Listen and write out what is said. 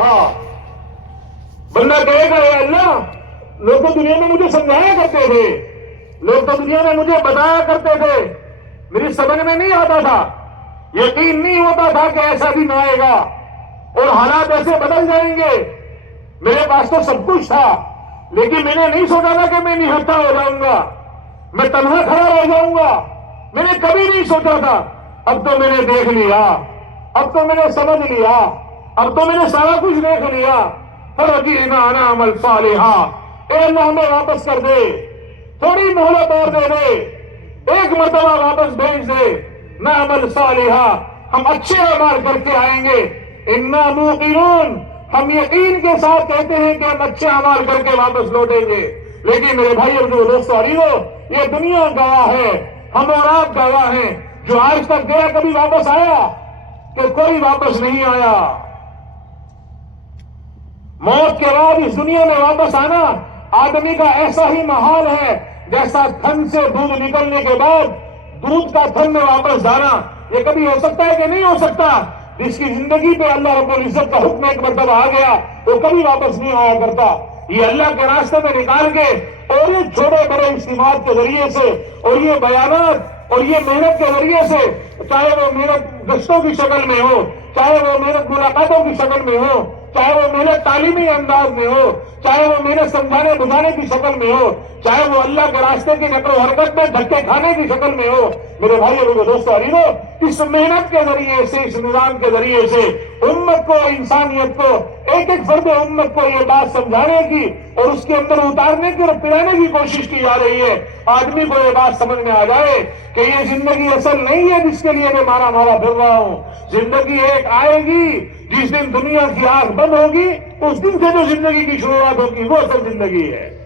صالحا. بندہ کہے گا اے اللہ، لوگ تو دنیا میں مجھے سمجھایا کرتے تھے، لوگ تو دنیا میں مجھے بتایا کرتے تھے، میری سمجھ میں نہیں آتا تھا، یقین نہیں ہوتا تھا کہ ایسا دن آئے گا اور حالات ایسے بدل جائیں گے. میرے پاس تو سب کچھ تھا، لیکن میں نے نہیں سوچا تھا کہ میں نہتھا ہو جاؤں گا، میں تنہا کھڑا رہ جاؤں گا. میں نے کبھی نہیں سوچا تھا. اب تو میں نے دیکھ لیا، اب تو میں نے سمجھ لیا، اب تو میں نے سارا کچھ دیکھ لیا. فرجعنا نعمل صالحا. اے اللہ ہمیں واپس کر دے، تھوڑی مہلت اور دے دے، ایک مرتبہ واپس بھیج دے. نعمل صالحا، ہم اچھے اعمال کر کے آئیں گے. انا موقنون، ہم یقین کے ساتھ کہتے ہیں کہ ہم اچھے اعمال کر کے واپس لوٹیں گے. لیکن میرے بھائی اور جو دوستو عزیزو، یہ دنیا گواہ ہے، ہم اور آپ گواہ ہیں. جو آج تک گیا کبھی واپس آیا؟ کہ کوئی واپس نہیں آیا. موت کے بعد اس دنیا میں واپس آنا آدمی کا ایسا ہی محال ہے جیسا تھن سے دودھ نکلنے کے بعد دودھ کا تھن میں واپس جانا. یہ کبھی ہو سکتا ہے کہ نہیں ہو سکتا؟ جس کی زندگی پہ اللہ رب العزت کا حکم ایک مرتبہ آ گیا وہ کبھی واپس نہیں آیا کرتا. یہ اللہ کے راستے میں نکال کے اور یہ چھوٹے بڑے اجتماعات کے ذریعے سے اور یہ بیانات اور یہ محنت کے ذریعے سے، چاہے وہ محنت گشتوں کی شکل میں ہو، چاہے وہ محنت ملاقاتوں کی شکل میں ہو، چاہے وہ محنت تعلیمی انداز میں ہو، چاہے وہ محنت سمجھانے بجھانے کی شکل میں ہو، چاہے وہ اللہ کے راستے کی نقل و حرکت میں دھکے کھانے کی شکل میں ہو. میرے بھائی اور دوستو عزیزو، اس محنت کے ذریعے سے، اس نظام کے ذریعے سے امت کو، انسانیت کو، ایک ایک فرد امت کو یہ بات سمجھانے کی اور اس کے اندر اتارنے کی اور پلانے کی کوشش کی جا رہی ہے. آدمی کو یہ بات سمجھ میں آ جائے کہ یہ زندگی اصل نہیں ہے جس کے لیے میں مارا مارا پھر رہا ہوں. زندگی ایک آئے گی جس دن دنیا کی آنکھ بند ہوگی، اس دن سے جو زندگی کی شروعات ہوگی وہ اصل زندگی ہے.